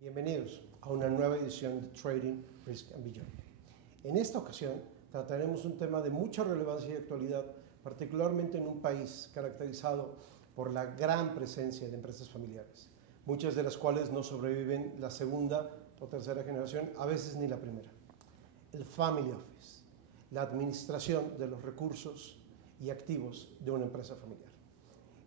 Bienvenidos a una nueva edición de Trading Risk and Beyond. En esta ocasión trataremos un tema de mucha relevancia y actualidad, particularmente en un país caracterizado por la gran presencia de empresas familiares, muchas de las cuales no sobreviven la segunda o tercera generación, a veces ni la primera. El Family Office, la administración de los recursos y activos de una empresa familiar.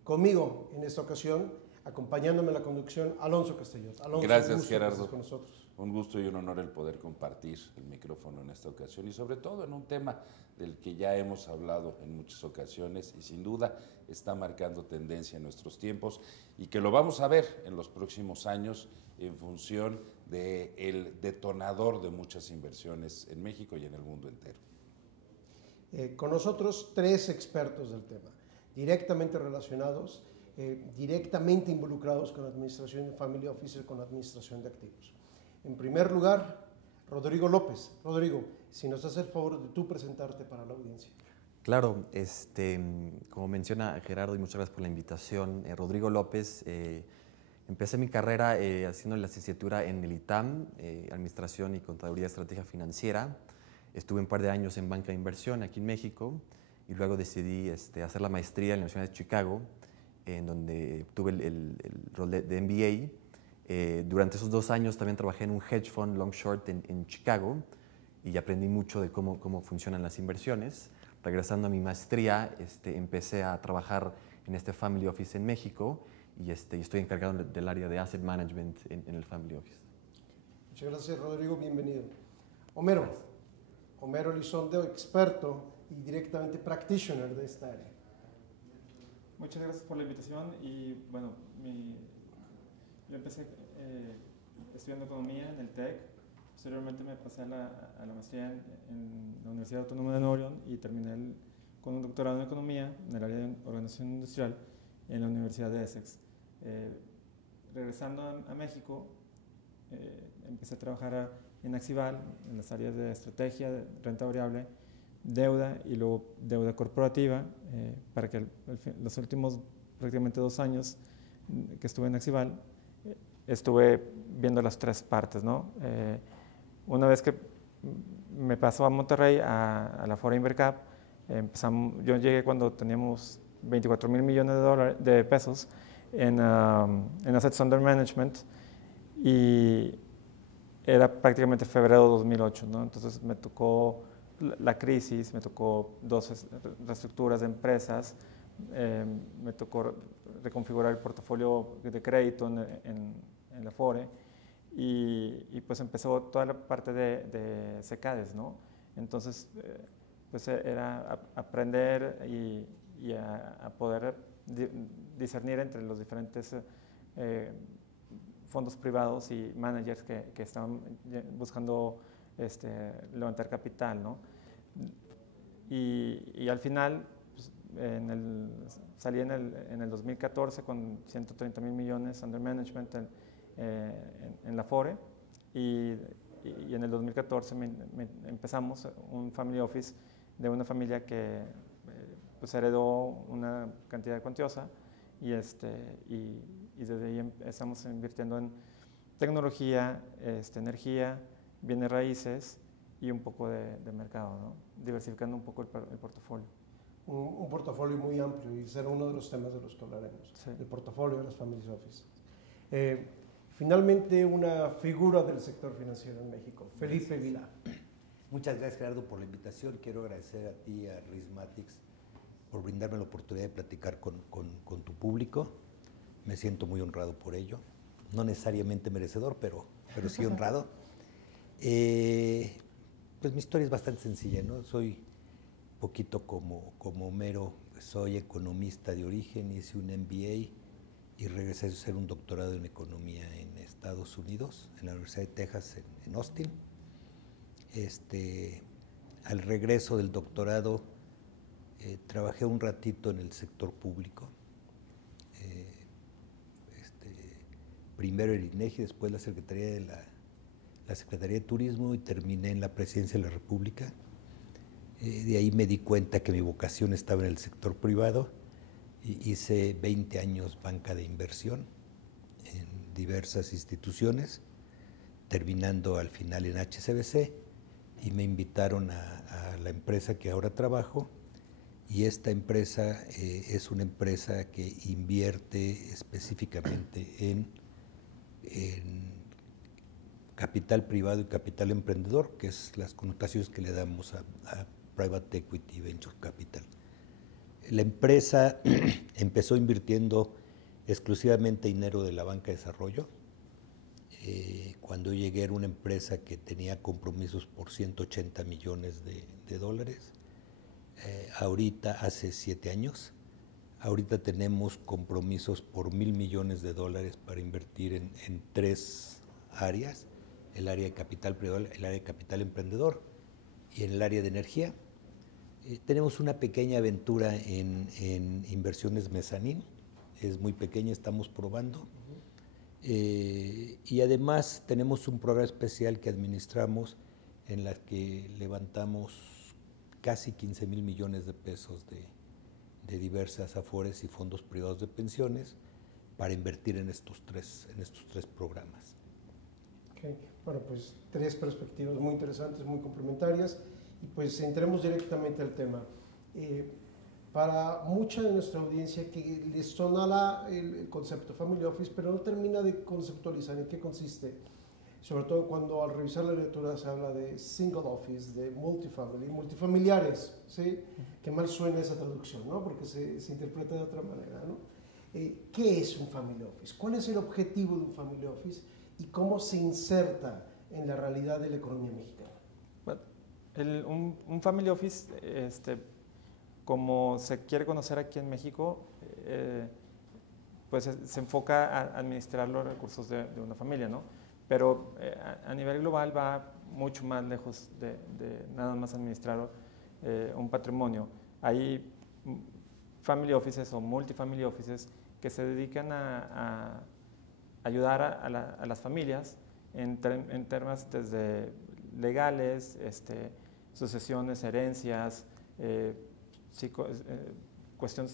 Conmigo en esta ocasión, acompañándome en la conducción, Alonso Castellot. Alonso, gracias, Gerardo. Con nosotros. Un gusto y un honor el poder compartir el micrófono en esta ocasión y sobre todo en un tema del que ya hemos hablado en muchas ocasiones y sin duda está marcando tendencia en nuestros tiempos y que lo vamos a ver en los próximos años en función del detonador de muchas inversiones en México y en el mundo entero. Con nosotros tres expertos del tema, directamente relacionados, directamente involucrados con la administración de Family Office, con la administración de activos. En primer lugar, Rodrigo López. Rodrigo, si nos haces el favor de tú presentarte para la audiencia. Claro, como menciona Gerardo, y muchas gracias por la invitación. Rodrigo López, empecé mi carrera haciendo la licenciatura en el ITAM, Administración y Contaduría de Estrategia Financiera. Estuve un par de años en banca de inversión aquí en México y luego decidí hacer la maestría en la Universidad de Chicago, en donde tuve el rol de MBA. Durante esos 2 años también trabajé en un hedge fund long short en Chicago y aprendí mucho de cómo funcionan las inversiones. Regresando a mi maestría, empecé a trabajar en este Family Office en México y estoy encargado del área de Asset Management en el Family Office. Muchas gracias, Rodrigo. Bienvenido. Homero Elizondo, experto y directamente practitioner de esta área. Muchas gracias por la invitación y bueno, yo empecé estudiando economía en el TEC, posteriormente me pasé a la maestría en la Universidad Autónoma de Nuevo León y terminé con un doctorado en economía en el área de organización industrial en la Universidad de Essex. Regresando a México, empecé a trabajar en Axival, en las áreas de estrategia, de renta variable, deuda y luego deuda corporativa, para que los últimos prácticamente 2 años que estuve en Axival, estuve viendo las 3 partes, ¿no? Una vez que me pasó a Monterrey, a la Afore Invercap, yo llegué cuando teníamos 24,000 millones de pesos en Assets Under Management y era prácticamente febrero de 2008, ¿no? Entonces me tocó la crisis, me tocó 2 reestructuras de empresas, me tocó reconfigurar el portafolio de crédito en la Afore y pues empezó toda la parte de SECADES, ¿no? Entonces pues era aprender y a poder discernir entre los diferentes fondos privados y managers que estaban buscando levantar capital, ¿no? Y al final pues, salí en el 2014 con 130,000 millones under management en la Afore y en el 2014 empezamos un family office de una familia que pues heredó una cantidad cuantiosa y desde ahí estamos invirtiendo en tecnología, energía, bienes raíces y un poco de mercado, ¿no? Diversificando un poco el portafolio. Un portafolio muy amplio y será uno de los temas de los que hablaremos, sí. El portafolio de las Family Office. Finalmente, una figura del sector financiero en México, Felipe Vilá. Muchas gracias, Gerardo, por la invitación. Quiero agradecer a ti, a Rismatics, por brindarme la oportunidad de platicar con tu público. Me siento muy honrado por ello. No necesariamente merecedor, pero sí honrado. Pues mi historia es bastante sencilla, ¿no? Soy poquito como Homero, soy economista de origen, hice un MBA y regresé a hacer un doctorado en economía en Estados Unidos, en la Universidad de Texas, en Austin. Al regreso del doctorado, trabajé un ratito en el sector público. Primero el INEGI, después la Secretaría de Turismo y terminé en la Presidencia de la República. De ahí me di cuenta que mi vocación estaba en el sector privado y hice 20 años banca de inversión en diversas instituciones. terminando al final en HSBC, y me invitaron a la empresa que ahora trabajo, y esta empresa es una empresa que invierte específicamente en capital privado y capital emprendedor, que es las connotaciones que le damos a Private Equity y Venture Capital. La empresa empezó invirtiendo exclusivamente dinero de la banca de desarrollo. Cuando yo llegué era una empresa que tenía compromisos por 180 millones de dólares. Ahorita, hace 7 años, ahorita tenemos compromisos por 1,000 millones de dólares para invertir en 3 áreas: el área de capital privado, el área de capital emprendedor y en el área de energía. Tenemos una pequeña aventura en inversiones mezanín, es muy pequeña, estamos probando. Y además tenemos un programa especial que administramos en la que levantamos casi 15,000 millones de pesos de diversas afores y fondos privados de pensiones para invertir en estos tres programas. Okay. Bueno, pues 3 perspectivas muy interesantes, muy complementarias, y pues entremos directamente al tema. Para mucha de nuestra audiencia que les sonará el concepto Family Office, pero no termina de conceptualizar en qué consiste, sobre todo cuando al revisar la literatura se habla de single office, de multifamily, multifamiliares, ¿sí? Qué mal suena esa traducción, ¿no? Porque se interpreta de otra manera, ¿no? ¿Qué es un Family Office? ¿Cuál es el objetivo de un Family Office? ¿Y cómo se inserta en la realidad de la economía mexicana? Bueno, un Family Office, como se quiere conocer aquí en México, pues se enfoca a administrar los recursos de una familia, ¿no? Pero a nivel global va mucho más lejos de nada más administrar un patrimonio. Hay family offices o multifamily offices que se dedican a ayudar a las familias en temas desde legales, sucesiones, herencias, cuestión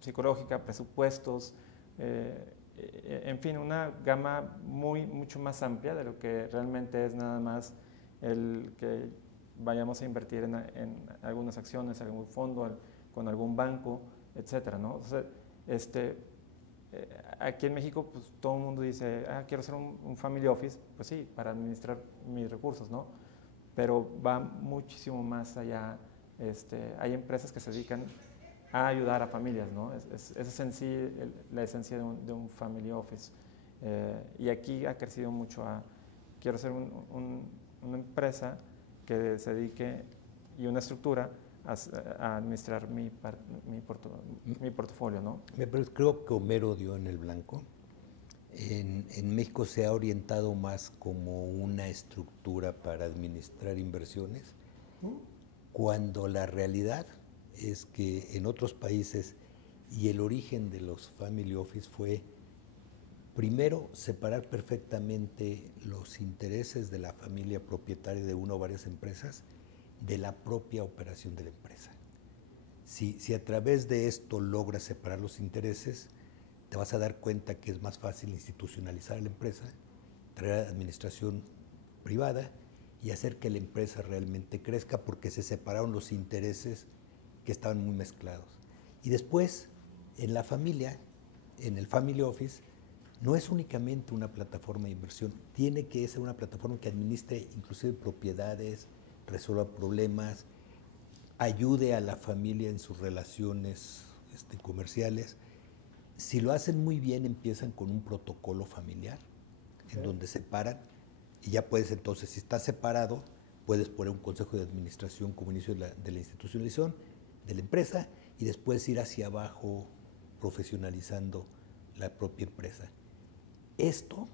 psicológica, presupuestos, en fin, una gama mucho más amplia de lo que realmente es nada más el que vayamos a invertir en algunas acciones, algún fondo, con algún banco, etcétera, ¿no? Entonces, aquí en México, pues todo el mundo dice, quiero hacer un family office, pues sí, para administrar mis recursos, ¿no? Pero va muchísimo más allá. Hay empresas que se dedican a ayudar a familias, ¿no? Esa es en sí la esencia de un family office. Y aquí ha crecido mucho quiero ser una empresa que se dedique y una estructura a administrar mi portafolio, ¿no? Pero creo que Homero dio en el blanco. En México se ha orientado más como una estructura para administrar inversiones, cuando la realidad es que en otros países, y el origen de los family office fue, primero, separar perfectamente los intereses de la familia propietaria de una o varias empresas de la propia operación de la empresa. Si a través de esto logras separar los intereses, te vas a dar cuenta que es más fácil institucionalizar la empresa, traer administración privada y hacer que la empresa realmente crezca, porque se separaron los intereses que estaban muy mezclados. Y después, en la familia, en el Family Office, no es únicamente una plataforma de inversión, tiene que ser una plataforma que administre inclusive propiedades, resuelva problemas, ayude a la familia en sus relaciones comerciales. Si lo hacen muy bien, empiezan con un protocolo familiar, en donde separan, y ya puedes entonces, si estás separado, puedes poner un consejo de administración como inicio de la institucionalización de la empresa, y después ir hacia abajo profesionalizando la propia empresa. Esto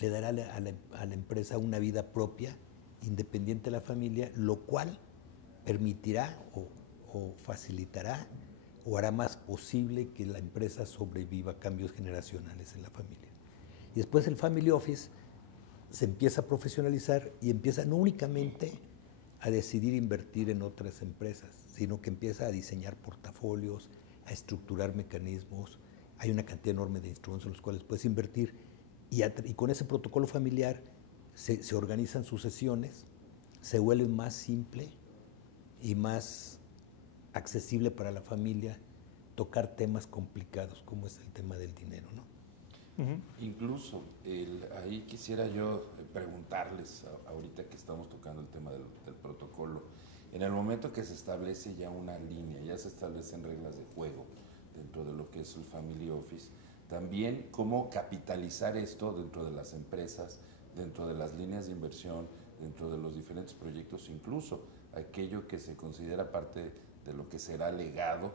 le dará a la empresa una vida propia, independiente de la familia, lo cual permitirá o facilitará o hará más posible que la empresa sobreviva a cambios generacionales en la familia. Y después el Family Office se empieza a profesionalizar y empieza no únicamente a decidir invertir en otras empresas, sino que empieza a diseñar portafolios, a estructurar mecanismos. Hay una cantidad enorme de instrumentos en los cuales puedes invertir, y con ese protocolo familiar se organizan sucesiones, se vuelve más simple y más accesible para la familia tocar temas complicados como es el tema del dinero, ¿no? Incluso, ahí quisiera yo preguntarles, ahorita que estamos tocando el tema del protocolo, en el momento que se establece ya una línea, ya se establecen reglas de juego dentro de lo que es el Family Office, también cómo capitalizar esto dentro de las empresas, dentro de las líneas de inversión, dentro de los diferentes proyectos, incluso aquello que se considera parte de lo que será legado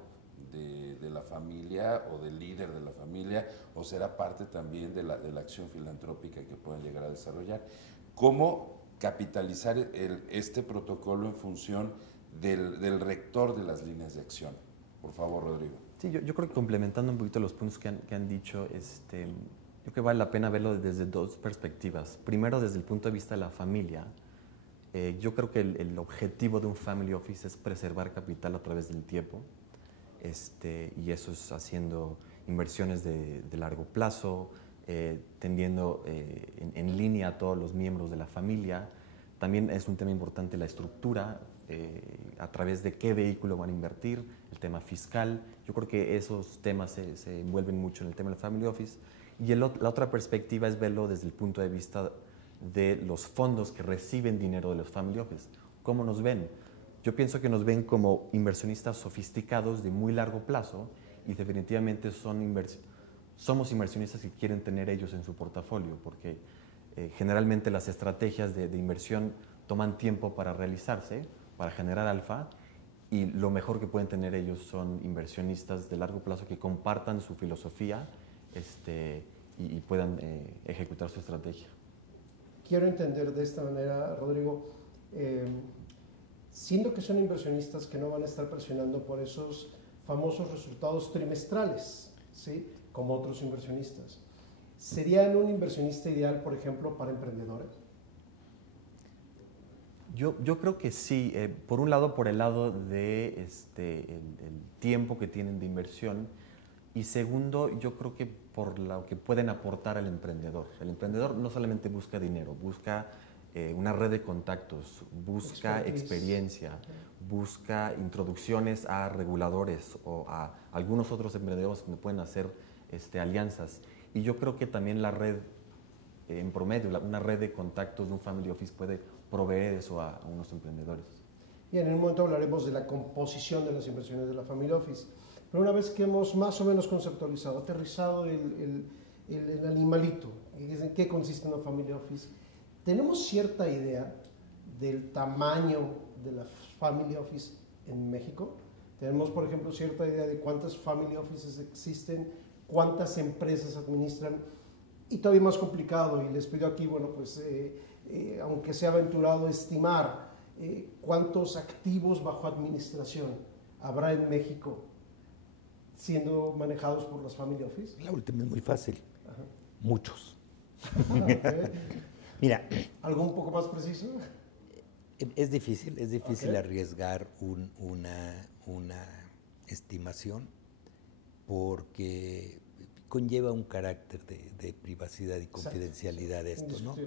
de la familia o del líder de la familia, o será parte también de la acción filantrópica que puedan llegar a desarrollar. ¿Cómo capitalizar este protocolo en función del rector de las líneas de acción? Por favor, Rodrigo. Sí, yo creo que complementando un poquito los puntos que han dicho, yo creo que vale la pena verlo desde dos perspectivas. Primero, desde el punto de vista de la familia. Yo creo que el objetivo de un family office es preservar capital a través del tiempo, y eso es haciendo inversiones de largo plazo, tendiendo en línea a todos los miembros de la familia. También es un tema importante la estructura, a través de qué vehículo van a invertir, el tema fiscal. Yo creo que esos temas se envuelven mucho en el tema del family office. Y la otra perspectiva es verlo desde el punto de vista de los fondos que reciben dinero de los family office. ¿Cómo nos ven? Yo pienso que nos ven como inversionistas sofisticados de muy largo plazo y definitivamente somos inversionistas que quieren tener ellos en su portafolio, porque generalmente las estrategias de inversión toman tiempo para realizarse, para generar alfa, y lo mejor que pueden tener ellos son inversionistas de largo plazo que compartan su filosofía y puedan ejecutar su estrategia. Quiero entender de esta manera, Rodrigo, siendo que son inversionistas que no van a estar presionando por esos famosos resultados trimestrales, ¿sí?, como otros inversionistas, ¿serían un inversionista ideal, por ejemplo, para emprendedores? Yo creo que sí, por un lado por el lado de el tiempo que tienen de inversión, y segundo, yo creo que por lo que pueden aportar al emprendedor. El emprendedor no solamente busca dinero, busca una red de contactos, busca experiencia, busca introducciones a reguladores o a algunos otros emprendedores que pueden hacer alianzas. Y yo creo que también la red, en promedio, una red de contactos de un family office puede proveer eso a unos emprendedores. Y en un momento hablaremos de la composición de las inversiones de la family office. Pero una vez que hemos más o menos conceptualizado, aterrizado el animalito, en qué consiste una family office, tenemos cierta idea del tamaño de la family office en México. Tenemos, por ejemplo, cierta idea de cuántas family offices existen, cuántas empresas administran, y todavía más complicado, y les pido aquí, bueno, pues, aunque sea aventurado, estimar cuántos activos bajo administración habrá en México siendo manejados por las family office. La última es muy fácil. Ajá. Muchos. Okay. Mira. ¿Algo un poco más preciso? Es difícil Okay. arriesgar una estimación porque conlleva un carácter de privacidad y confidencialidad esto, ¿no?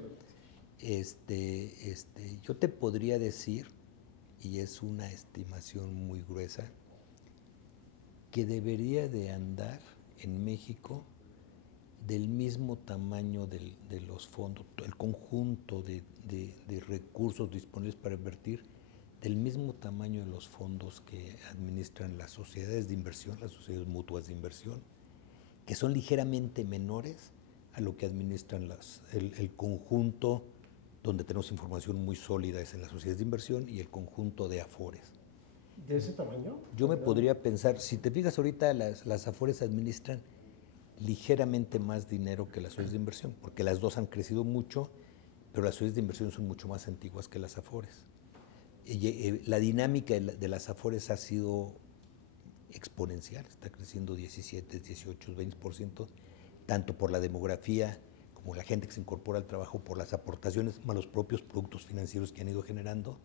Yo te podría decir, y es una estimación muy gruesa, que debería de andar en México del mismo tamaño de los fondos, el conjunto de recursos disponibles para invertir, del mismo tamaño de los fondos que administran las sociedades de inversión, las sociedades mutuas de inversión, que son ligeramente menores a lo que administran el conjunto donde tenemos información muy sólida es en las sociedades de inversión y el conjunto de afores. ¿De ese tamaño? Yo me podría pensar, si te fijas ahorita, las afores administran ligeramente más dinero que las sociedades de inversión, porque las dos han crecido mucho, pero las sociedades de inversión son mucho más antiguas que las afores. La dinámica de las afores ha sido exponencial, está creciendo 17, 18, 20%, tanto por la demografía como la gente que se incorpora al trabajo, por las aportaciones a los propios productos financieros que han ido generando,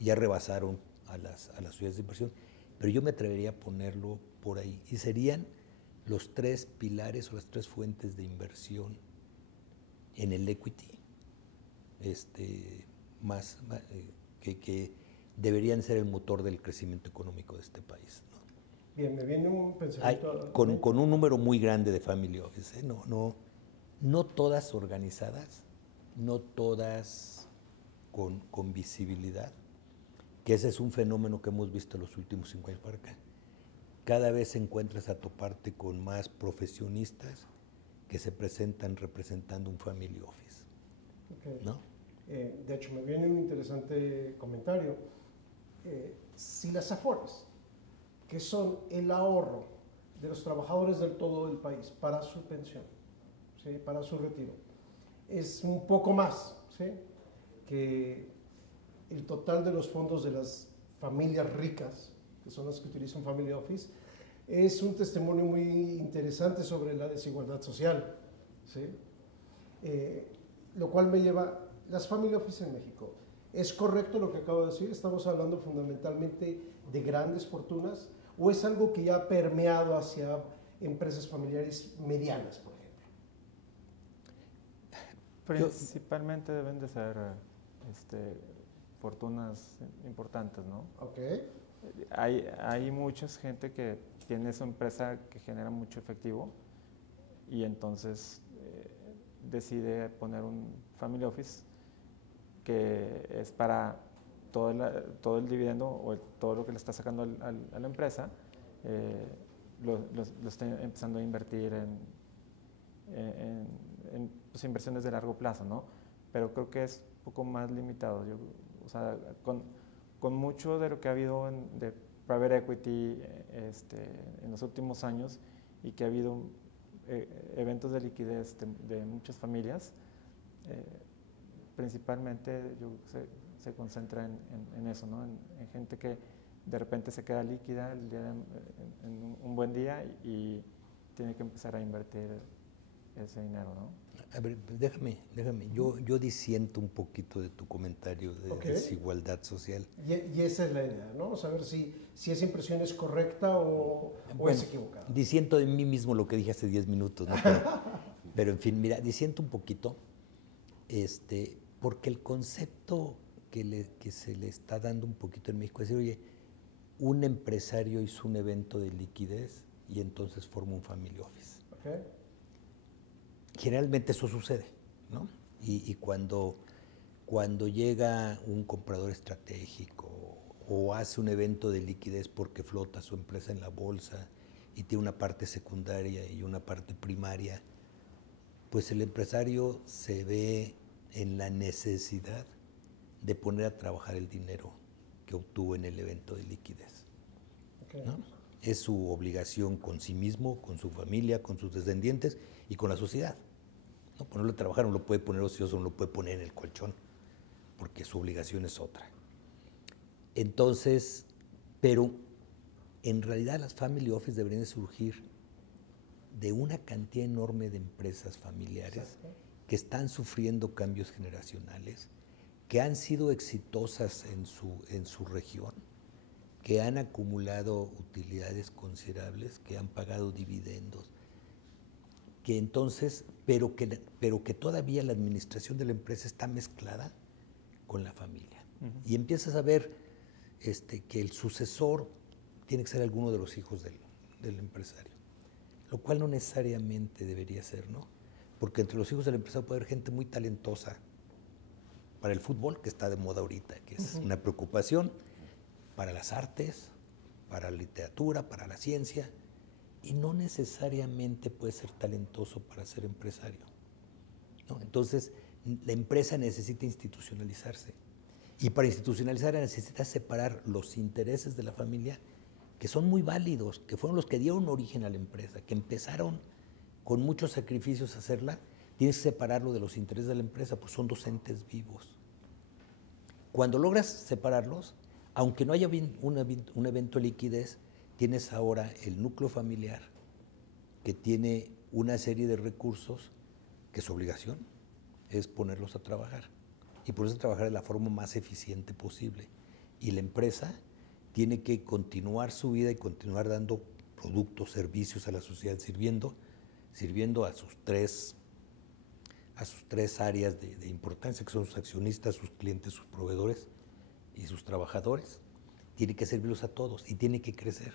y ya rebasaron a las sociedades de inversión, pero yo me atrevería a ponerlo por ahí, y serían los tres pilares o las tres fuentes de inversión en el equity, que deberían ser el motor del crecimiento económico de este país, ¿no? Bien, me viene un pensamiento... Con un número muy grande de family office, ¿eh? No todas organizadas, no todas con visibilidad, que ese es un fenómeno que hemos visto en los últimos 5 años para acá. Cada vez encuentras a toparte con más profesionistas que se presentan representando un family office, Okay. ¿no? De hecho, me viene un interesante comentario. Si las AFORES, que son el ahorro de los trabajadores del todo del país para su pensión, ¿sí? Para su retiro, es un poco más, ¿sí? Que el total de los fondos de las familias ricas, que son las que utilizan Family Office, es un testimonio muy interesante sobre la desigualdad social, ¿sí? Lo cual me lleva, las Family Office en México, ¿es correcto lo que acabo de decir? ¿Estamos hablando fundamentalmente de grandes fortunas o es algo que ya ha permeado hacia empresas familiares medianas, por ejemplo? Principalmente deben de ser fortunas importantes, ¿no? Ok. Hay mucha gente que tiene su empresa que genera mucho efectivo y entonces decide poner un family office que es para todo el dividendo o todo lo que le está sacando a la empresa, lo está empezando a invertir en pues, inversiones de largo plazo, ¿no? Pero creo que es un poco más limitado. O sea, con mucho de lo que ha habido de private equity en los últimos años y que ha habido eventos de liquidez de muchas familias, principalmente se concentra en eso, ¿no? En gente que de repente se queda líquida en un buen día y tiene que empezar a invertir ese dinero, ¿no? A ver, déjame. Yo disiento un poquito de tu comentario de desigualdad social. Y esa es la idea, ¿no? Saber si esa impresión es correcta o es equivocada. Disiento de mí mismo lo que dije hace 10 minutos, ¿no? Pero en fin, mira, disiento un poquito, porque el concepto que se le está dando un poquito en México es decir, oye, un empresario hizo un evento de liquidez y entonces forma un family office. Okay. Generalmente eso sucede, ¿no? Y cuando llega un comprador estratégico o hace un evento de liquidez porque flota su empresa en la bolsa y tiene una parte secundaria y una parte primaria, pues el empresario se ve en la necesidad de poner a trabajar el dinero que obtuvo en el evento de liquidez, ¿no? Es su obligación con sí mismo, con su familia, con sus descendientes y con la sociedad, ¿no? Ponerlo a trabajar, no lo puede poner ocioso, no lo puede poner en el colchón, porque su obligación es otra. Entonces, pero en realidad las family office deberían de surgir de una cantidad enorme de empresas familiares que están sufriendo cambios generacionales, que han sido exitosas en su región, que han acumulado utilidades considerables, que han pagado dividendos, que entonces, pero que todavía la administración de la empresa está mezclada con la familia. Uh-huh. Y empiezas a ver que el sucesor tiene que ser alguno de los hijos del empresario, lo cual no necesariamente debería ser, ¿no? Porque entre los hijos del empresario puede haber gente muy talentosa para el fútbol, que está de moda ahorita, que es una preocupación, para las artes, para la literatura, para la ciencia, y no necesariamente puede ser talentoso para ser empresario, ¿no? Entonces, la empresa necesita institucionalizarse, y para institucionalizarla necesita separar los intereses de la familia, que son muy válidos, que fueron los que dieron origen a la empresa, que empezaron con muchos sacrificios a hacerla. Tienes que separarlo de los intereses de la empresa, pues son dos entes vivos. Cuando logras separarlos, aunque no haya un evento de liquidez, tienes ahora el núcleo familiar que tiene una serie de recursos que su obligación es ponerlos a trabajar y ponerlos a trabajar de la forma más eficiente posible. Y la empresa tiene que continuar su vida y continuar dando productos, servicios a la sociedad, sirviendo a sus tres a sus 3 áreas de importancia, que son sus accionistas, sus clientes, sus proveedores y sus trabajadores. Tiene que servirlos a todos y tiene que crecer.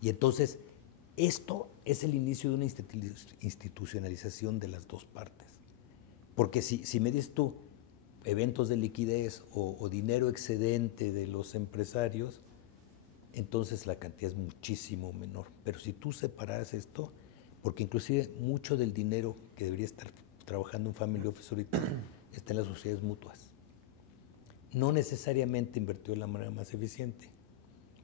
Y entonces, esto es el inicio de una institucionalización de las dos partes. Porque si me dices tú eventos de liquidez o dinero excedente de los empresarios, entonces la cantidad es muchísimo menor. Pero si tú separas esto, porque inclusive mucho del dinero que debería estar trabajando un family office ahorita está en las sociedades mutuas. No necesariamente invirtió de la manera más eficiente.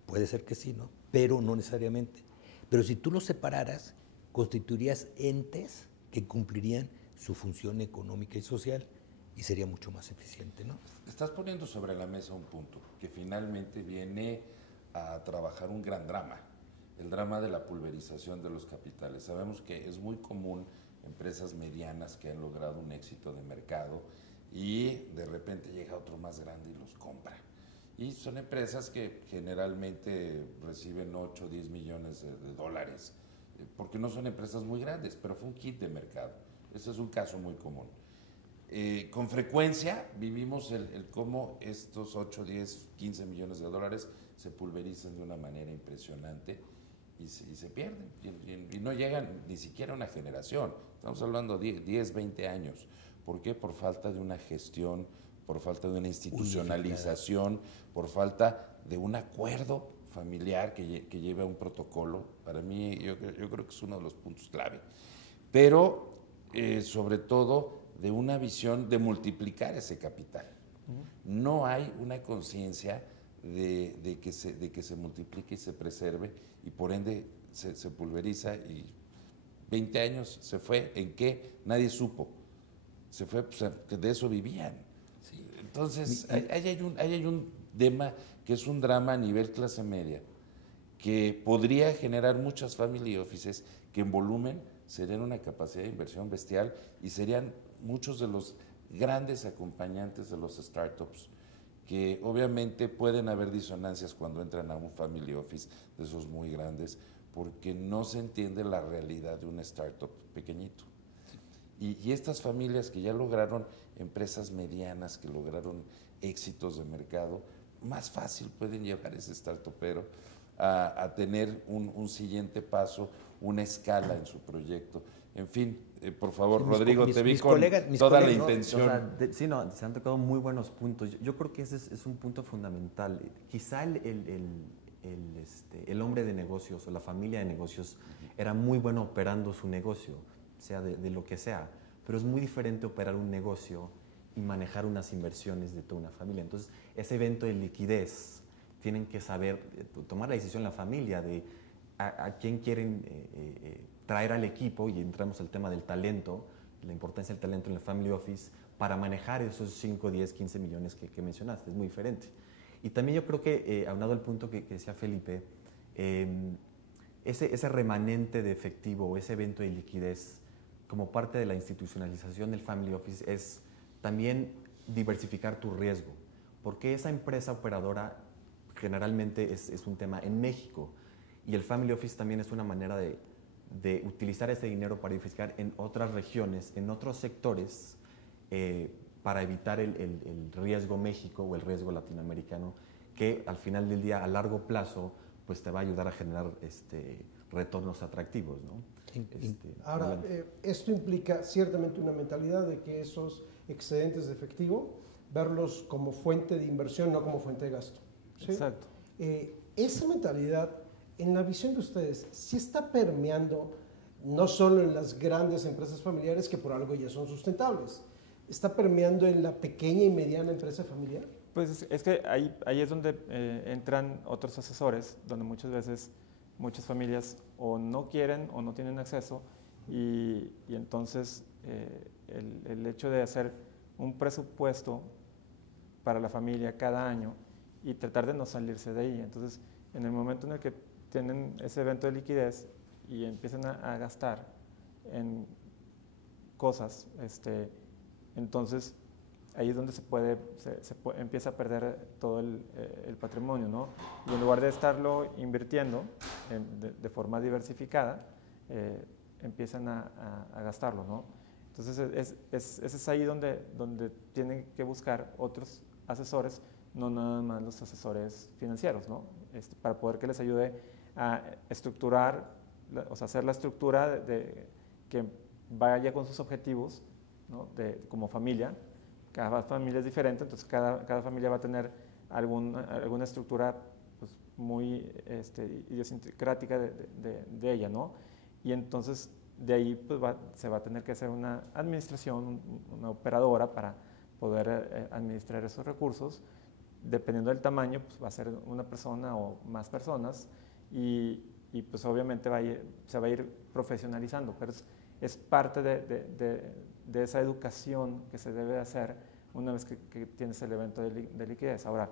Puede ser que sí, ¿no? Pero no necesariamente. Pero si tú los separaras, constituirías entes que cumplirían su función económica y social y sería mucho más eficiente, ¿no? Estás poniendo sobre la mesa un punto que finalmente viene a trabajar un gran drama, el drama de la pulverización de los capitales. Sabemos que es muy común empresas medianas que han logrado un éxito de mercado y de repente llega otro más grande y los compra. Y son empresas que generalmente reciben 8 o 10 millones de dólares, porque no son empresas muy grandes, pero fue un kit de mercado. Ese es un caso muy común. Con frecuencia vivimos el cómo estos 8, 10, 15 millones de dólares se pulverizan de una manera impresionante y se pierden. Y no llegan ni siquiera a una generación. Estamos hablando de 10, 20 años. ¿Por qué? Por falta de una gestión, por falta de una institucionalización, por falta de un acuerdo familiar que lleve a un protocolo. Para mí, yo creo que es uno de los puntos clave. Pero, sobre todo, de una visión de multiplicar ese capital. No hay una conciencia de que se multiplique y se preserve, y por ende se pulveriza, y 20 años se fue, ¿en qué? Nadie supo. Se fue, pues, que de eso vivían. Sí. Entonces, ahí hay un tema que es un drama a nivel clase media, que podría generar muchas family offices que en volumen serían una capacidad de inversión bestial y serían muchos de los grandes acompañantes de los startups, que obviamente pueden haber disonancias cuando entran a un family office de esos muy grandes, porque no se entiende la realidad de un startup pequeñito. Y estas familias que ya lograron empresas medianas, que lograron éxitos de mercado, más fácil pueden llevar ese startupero a tener un siguiente paso, una escala en su proyecto. En fin, por favor, Rodrigo, te vi con toda la intención. No, se han tocado muy buenos puntos. Yo creo que ese es un punto fundamental. Quizá el hombre de negocios o la familia de negocios era muy bueno operando su negocio, sea de lo que sea, pero es muy diferente operar un negocio y manejar unas inversiones de toda una familia. Entonces, ese evento de liquidez, tienen que saber tomar la decisión la familia de a quién quieren traer al equipo, y entramos al tema del talento, la importancia del talento en el family office, para manejar esos 5, 10, 15 millones que mencionaste. Es muy diferente. Y también yo creo que, aunado al punto que decía Felipe, ese remanente de efectivo o ese evento de liquidez como parte de la institucionalización del family office es también diversificar tu riesgo, porque esa empresa operadora generalmente es un tema en México, y el family office también es una manera de utilizar ese dinero para diversificar en otras regiones, en otros sectores, para evitar el riesgo México o el riesgo latinoamericano, que al final del día, a largo plazo, pues te va a ayudar a generar retornos atractivos, ¿no? Ahora, esto implica ciertamente una mentalidad de que esos excedentes de efectivo, verlos como fuente de inversión, no como fuente de gasto, ¿sí? Exacto. Esa mentalidad, en la visión de ustedes, sí está permeando no solo en las grandes empresas familiares, que por algo ya son sustentables, ¿está permeando en la pequeña y mediana empresa familiar? Pues es que ahí es donde entran otros asesores, donde muchas veces muchas familias o no quieren o no tienen acceso, y entonces el hecho de hacer un presupuesto para la familia cada año y tratar de no salirse de ahí. Entonces, en el momento en el que tienen ese evento de liquidez y empiezan a gastar en cosas, entonces ahí es donde empieza a perder todo el patrimonio, ¿no? Y en lugar de estarlo invirtiendo de forma diversificada, empiezan a gastarlo, ¿no? Entonces es ahí donde tienen que buscar otros asesores, no nada más los asesores financieros, ¿no? Para poder que les ayude a estructurar, o sea, hacer la estructura que vaya con sus objetivos, ¿no? Como familia. Cada familia es diferente, entonces cada familia va a tener alguna estructura pues, muy idiosincrática de ella, ¿no? Y entonces de ahí pues, se va a tener que hacer una administración, una operadora para poder administrar esos recursos. Dependiendo del tamaño, pues va a ser una persona o más personas y pues obviamente se va a ir profesionalizando, pero es parte de esa educación que se debe hacer una vez que tienes el evento de liquidez. Ahora,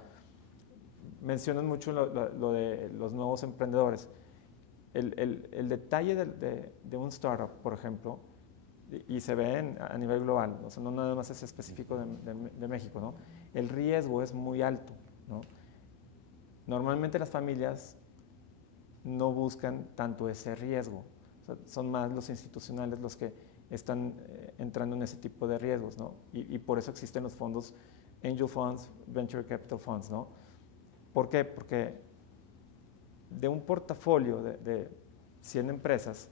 mencionan mucho lo de los nuevos emprendedores. El detalle de un startup, por ejemplo, y se ve a nivel global, o sea, no nada más es específico de México, ¿no? El riesgo es muy alto, ¿no? Normalmente las familias no buscan tanto ese riesgo, o sea, son más los institucionales los que están entrando en ese tipo de riesgos, ¿no? Y por eso existen los fondos Angel Funds, Venture Capital Funds, ¿no? ¿Por qué? Porque de un portafolio de 100 empresas,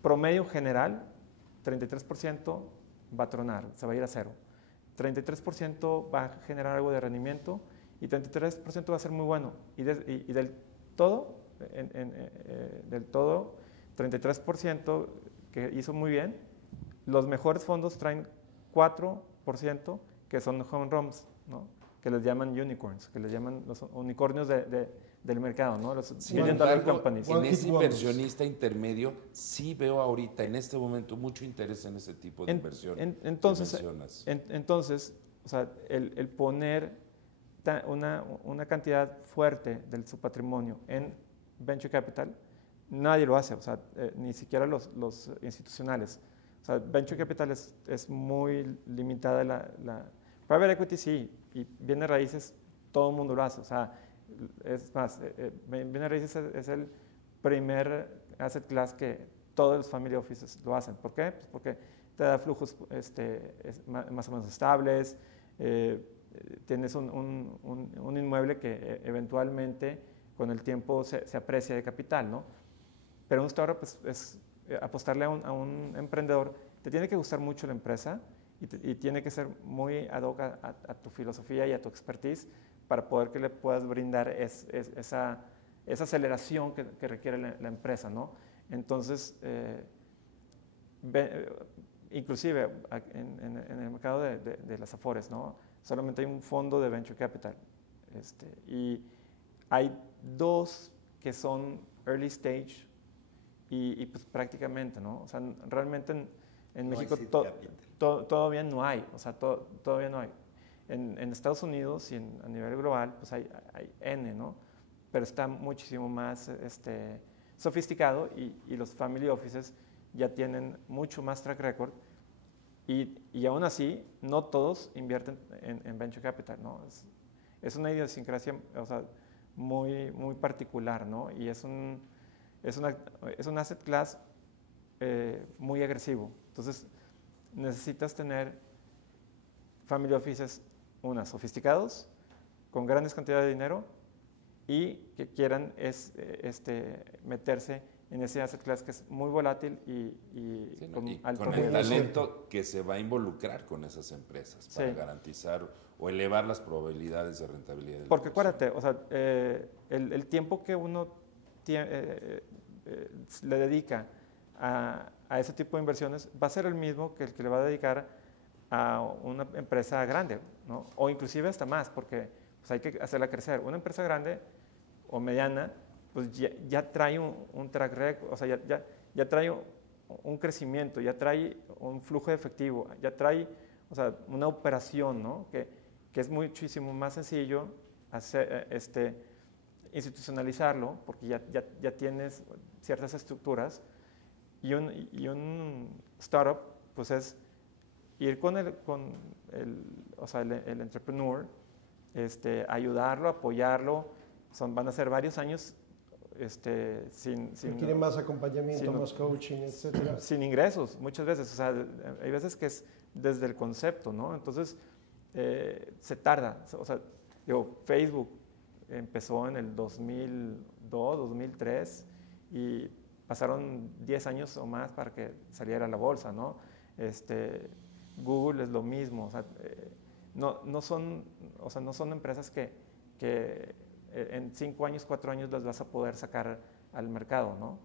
promedio general, 33% va a tronar, se va a ir a cero. 33% va a generar algo de rendimiento y 33% va a ser muy bueno. Y del todo, 33% que hizo muy bien, los mejores fondos traen 4% que son home runs, ¿no? Que les llaman unicorns, que les llaman los unicornios del mercado, ¿no? Los billion dollar companies. En ese inversionista intermedio sí veo ahorita, en este momento, mucho interés en ese tipo de inversión. Entonces, o sea, el poner una cantidad fuerte de su patrimonio en venture capital, nadie lo hace, o sea, ni siquiera los institucionales. O sea, venture capital es muy limitada la private equity sí, y bienes raíces todo el mundo lo hace, o sea, es más, bienes raíces es el primer asset class que todos los family offices lo hacen. ¿Por qué? Pues porque te da flujos más o menos estables, tienes un inmueble que eventualmente con el tiempo se aprecia de capital, ¿no? Pero un startup es apostarle a un emprendedor, te tiene que gustar mucho la empresa y tiene que ser muy ad hoc a tu filosofía y a tu expertise para poder que le puedas brindar esa aceleración que requiere la empresa, ¿no? Entonces, inclusive en el mercado de las Afores, ¿no? Solamente hay un fondo de venture capital y hay dos que son early stage y pues prácticamente, ¿no? O sea, realmente en No México todavía no hay, o sea, todavía no hay. En Estados Unidos y a nivel global, pues hay N, ¿no? Pero está muchísimo más sofisticado y los family offices ya tienen mucho más track record y aún así no todos invierten en venture capital, ¿no? Es una idiosincrasia, o sea, muy, muy particular, ¿no? Y es un asset class muy agresivo. Entonces, necesitas tener family offices, sofisticados, con grandes cantidades de dinero y que quieran meterse en ese asset class que es muy volátil con el talento que se va a involucrar con esas empresas para garantizar o elevar las probabilidades de rentabilidad. Porque acuérdate, o sea, el tiempo que uno le dedica a ese tipo de inversiones va a ser el mismo que el que le va a dedicar a una empresa grande, ¿no? O inclusive hasta más, porque pues, hay que hacerla crecer. Una empresa grande o mediana, pues ya trae un track record, o sea, ya trae un crecimiento, ya trae un flujo de efectivo, ya trae, o sea, una operación, ¿no? Que es muchísimo más sencillo hacer, institucionalizarlo, porque ya tienes ciertas estructuras, y un startup, pues es ir con el entrepreneur, ayudarlo, apoyarlo, van a ser varios años Requiere más acompañamiento, más coaching, etcétera. Sin ingresos, muchas veces. O sea, hay veces que es desde el concepto, ¿no? Entonces, se tarda. O sea, digo, Facebook empezó en el 2002, 2003 y pasaron 10 años o más para que saliera a la bolsa, ¿no? Google es lo mismo. O sea, no son empresas que en 5 años, 4 años las vas a poder sacar al mercado, ¿no?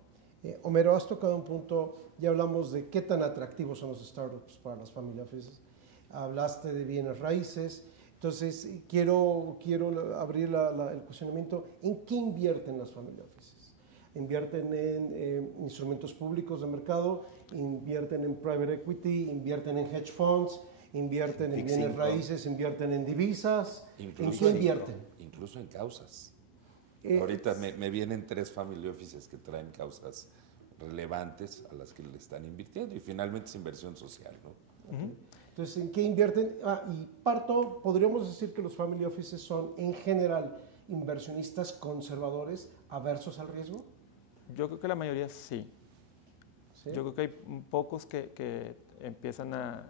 Homero, has tocado un punto, ya hablamos de qué tan atractivos son los startups para las family offices, hablaste de bienes raíces, entonces quiero abrir el cuestionamiento, ¿en qué invierten las family offices? ¿Invierten en instrumentos públicos de mercado? ¿Invierten en private equity? ¿Invierten en hedge funds? ¿Invierten en bienes raíces? ¿Invierten en divisas? ¿En qué invierten? Incluso en causas. Ahorita me vienen 3 family offices que traen causas relevantes a las que le están invirtiendo y finalmente es inversión social, ¿no? Okay. Entonces, ¿en qué invierten? Podríamos decir que los family offices son en general inversionistas conservadores aversos al riesgo. Yo creo que la mayoría sí. Yo creo que hay pocos que empiezan a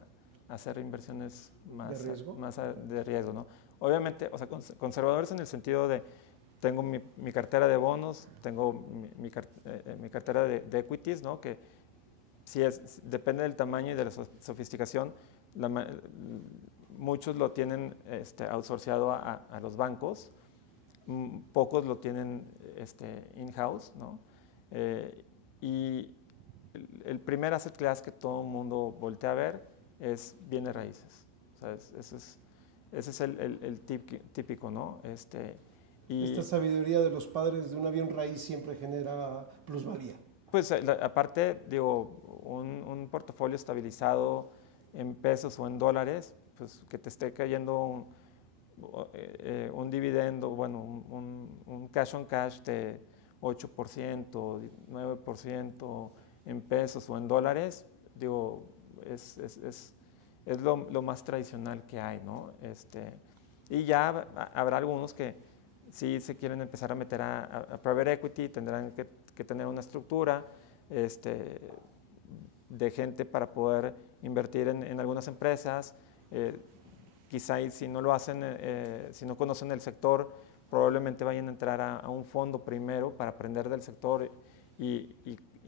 hacer inversiones más de riesgo, ¿no? Obviamente, o sea, conservadores en el sentido de tengo mi cartera de bonos, tengo mi cartera de equities, ¿no? Que depende del tamaño y de la sofisticación, muchos lo tienen outsourciado a los bancos, pocos lo tienen in-house, ¿no? Y el primer asset class que todo el mundo voltea a ver es bienes raíces. O sea, ese es el típico, ¿no? Esta sabiduría de los padres de una bien raíz siempre genera plusvalía. Pues aparte, digo, un portafolio estabilizado en pesos o en dólares, pues que te esté cayendo un dividendo, bueno, un cash on cash de 8%, 9% en pesos o en dólares, digo, es lo más tradicional que hay, ¿no? Y ya habrá algunos que si se quieren empezar a meter a private equity, tendrán que tener una estructura de gente para poder invertir en algunas empresas. Quizá si no lo hacen, si no conocen el sector, probablemente vayan a entrar a un fondo primero para aprender del sector y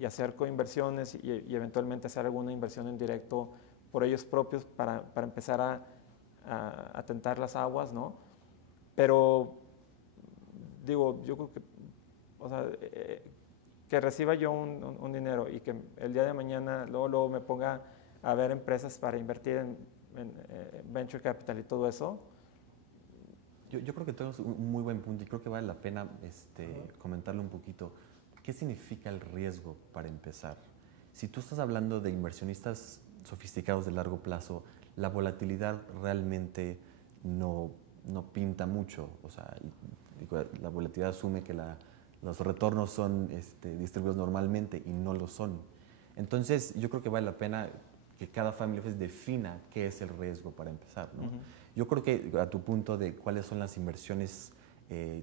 hacer coinversiones y eventualmente hacer alguna inversión en directo por ellos propios para empezar a tentar las aguas, ¿no? Pero digo, yo creo que, o sea, que reciba yo un dinero y que el día de mañana luego me ponga a ver empresas para invertir en venture capital y todo eso. Yo creo que tenemos un muy buen punto y creo que vale la pena comentarle un poquito. ¿Qué significa el riesgo para empezar? Si tú estás hablando de inversionistas sofisticados de largo plazo, la volatilidad realmente no pinta mucho. O sea, la volatilidad asume que los retornos son distribuidos normalmente y no lo son. Entonces, yo creo que vale la pena que cada family office defina qué es el riesgo para empezar, ¿no? Yo creo que a tu punto de cuáles son las inversiones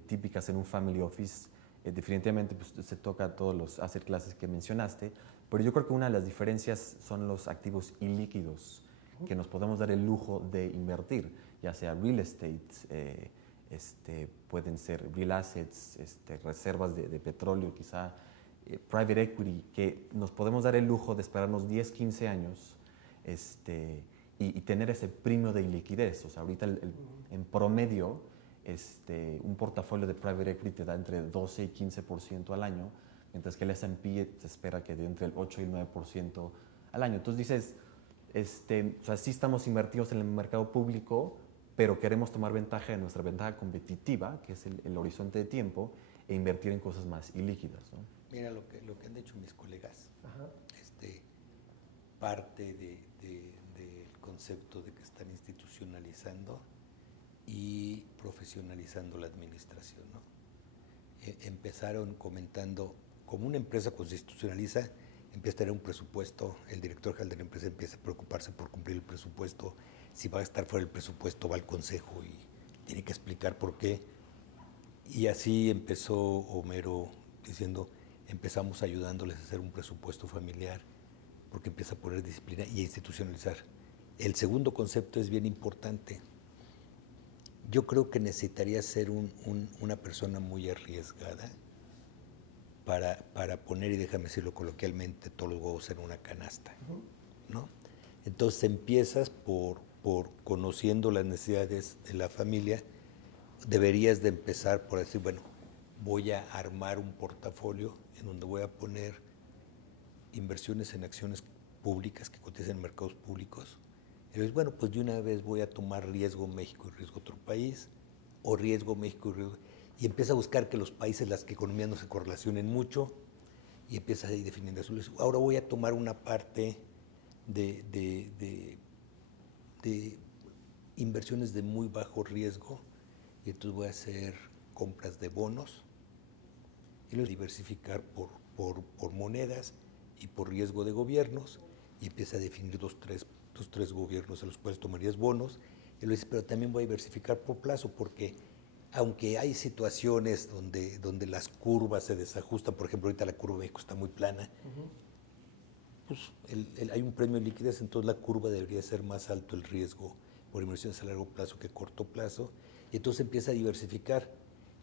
típicas en un family office, definitivamente pues, se toca todos los asset classes que mencionaste, pero yo creo que una de las diferencias son los activos ilíquidos que nos podemos dar el lujo de invertir, ya sea real estate, pueden ser real assets, reservas de petróleo, quizá private equity, que nos podemos dar el lujo de esperarnos 10, 15 años y tener ese premio de iliquidez. O sea, ahorita en promedio un portafolio de private equity te da entre 12 y 15% al año, mientras que el S&P se espera que dé entre el 8 y el 9% al año. Entonces dices, o sea, sí estamos invertidos en el mercado público, pero queremos tomar ventaja de nuestra ventaja competitiva, que es el horizonte de tiempo, e invertir en cosas más ilíquidas, ¿no? Mira lo que han dicho mis colegas. Parte del concepto de que están institucionalizando y profesionalizando la administración, ¿no? Empezaron comentando, como una empresa se institucionaliza, empieza a tener un presupuesto, el director general de la empresa empieza a preocuparse por cumplir el presupuesto, si va a estar fuera del presupuesto va al consejo y tiene que explicar por qué. Y así empezó Homero diciendo, empezamos ayudándoles a hacer un presupuesto familiar, porque empieza a poner disciplina y a institucionalizar. El segundo concepto es bien importante. Yo creo que necesitaría ser una persona muy arriesgada para poner, y déjame decirlo coloquialmente, todos los huevos en una canasta, ¿no? Entonces empiezas por conociendo las necesidades de la familia. Deberías de empezar por decir, bueno, voy a armar un portafolio en donde voy a poner inversiones en acciones públicas que cotizan en mercados públicos. Y dices, bueno, pues de una vez voy a tomar riesgo México y riesgo otro país, o riesgo México y riesgo... Y empieza a buscar que los países, las que economías no se correlacionen mucho, y empiezas ahí definiendo eso. Ahora voy a tomar una parte de inversiones de muy bajo riesgo, y entonces voy a hacer compras de bonos, y luego diversificar por monedas y por riesgo de gobiernos, y empieza a definir dos, tres gobiernos a los cuales tomarías bonos, y luego dices, pero también voy a diversificar por plazo, porque aunque hay situaciones donde las curvas se desajustan, por ejemplo, ahorita la curva de México está muy plana, pues hay un premio de liquidez, entonces la curva debería ser más alto el riesgo por inversiones a largo plazo que corto plazo, y entonces empieza a diversificar.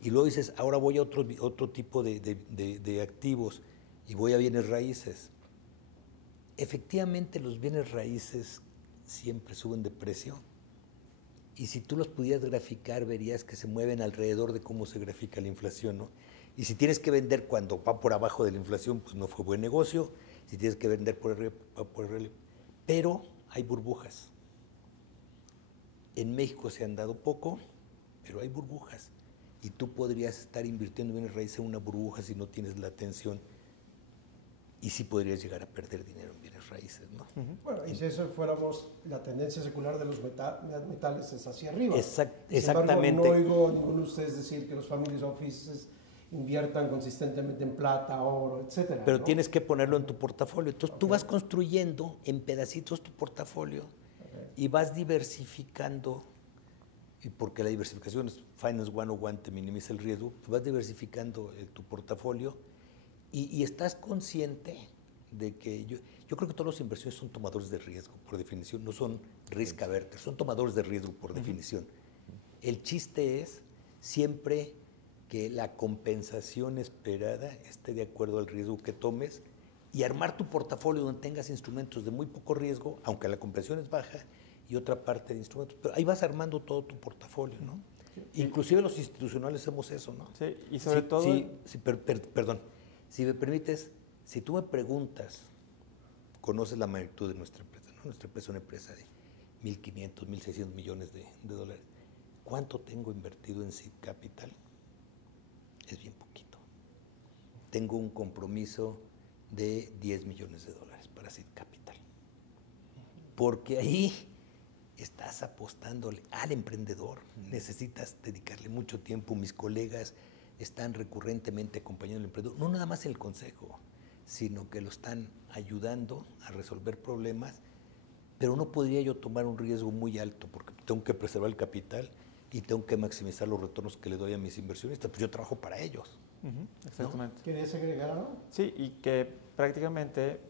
Y luego dices, ahora voy a otro tipo de activos, y voy a bienes raíces. Efectivamente, los bienes raíces siempre suben de precio, y si tú los pudieras graficar, verías que se mueven alrededor de cómo se grafica la inflación, ¿no? Y si tienes que vender cuando va por abajo de la inflación, pues no fue buen negocio. Si tienes que vender por arriba, va por arriba. Pero hay burbujas. En México se han dado poco, pero hay burbujas. Y tú podrías estar invirtiendo en bienes raíces en una burbuja si no tienes la atención, y sí podrías llegar a perder dinero en bienes raíces, ¿no? Bueno, y si eso fuéramos, la tendencia secular de los metales es hacia arriba. Exactamente. Sin embargo, no oigo a ninguno de ustedes decir que los family offices inviertan consistentemente en plata, oro, etcétera. Pero ¿no? tienes que ponerlo en tu portafolio. Entonces tú vas construyendo en pedacitos tu portafolio, y vas diversificando, y porque la diversificación es Finance 101, te minimiza el riesgo, vas diversificando tu portafolio, y estás consciente de que yo creo que todos los inversores son tomadores de riesgo, por definición, no son risk averters, son tomadores de riesgo por definición. El chiste es siempre que la compensación esperada esté de acuerdo al riesgo que tomes, y armar tu portafolio donde tengas instrumentos de muy poco riesgo, aunque la compensación es baja, y otra parte de instrumentos. Pero ahí vas armando todo tu portafolio, ¿no? Sí. Inclusive los institucionales hacemos eso, ¿no? Sí, y sobre todo... Perdón, si me permites, si tú me preguntas, conoces la magnitud de nuestra empresa, ¿no? Nuestra empresa es una empresa de 1.500, 1.600 millones de dólares. ¿Cuánto tengo invertido en seed capital? Es bien poquito. Tengo un compromiso de 10 millones de dólares para seed capital. Porque ahí estás apostándole al emprendedor. Necesitas dedicarle mucho tiempo. Mis colegas están recurrentemente acompañando al emprendedor, no nada más en el consejo, sino que lo están ayudando a resolver problemas. Pero no podría yo tomar un riesgo muy alto, porque tengo que preservar el capital y tengo que maximizar los retornos que le doy a mis inversionistas, pues yo trabajo para ellos. Exactamente. ¿No? ¿Querías agregar algo? Sí, y que prácticamente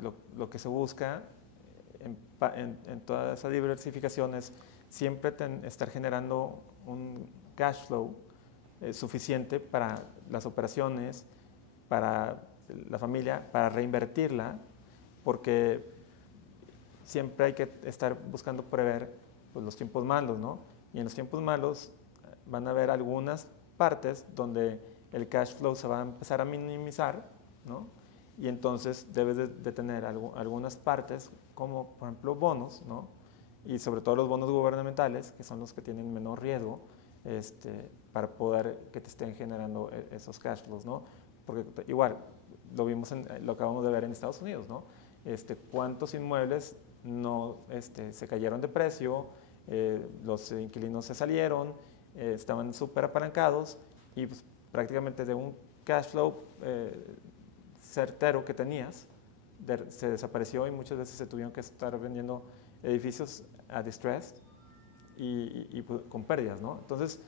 lo que se busca en toda esa diversificación es siempre estar generando un cash flow suficiente para las operaciones, para la familia, para reinvertirla, porque siempre hay que estar buscando prever pues, los tiempos malos, ¿no? Y en los tiempos malos van a haber algunas partes donde el cash flow se va a empezar a minimizar, ¿no? Y entonces debes de tener algunas partes, como por ejemplo bonos, ¿no? Y sobre todo los bonos gubernamentales, que son los que tienen menor riesgo, para poder que te estén generando esos cash flows, ¿no? Porque igual, lo acabamos de ver en Estados Unidos, ¿no? Cuántos inmuebles no se cayeron de precio, los inquilinos se salieron, estaban súper apalancados, y pues, prácticamente de un cash flow certero que tenías, se desapareció, y muchas veces se tuvieron que estar vendiendo edificios a distressed y con pérdidas, ¿no? Entonces,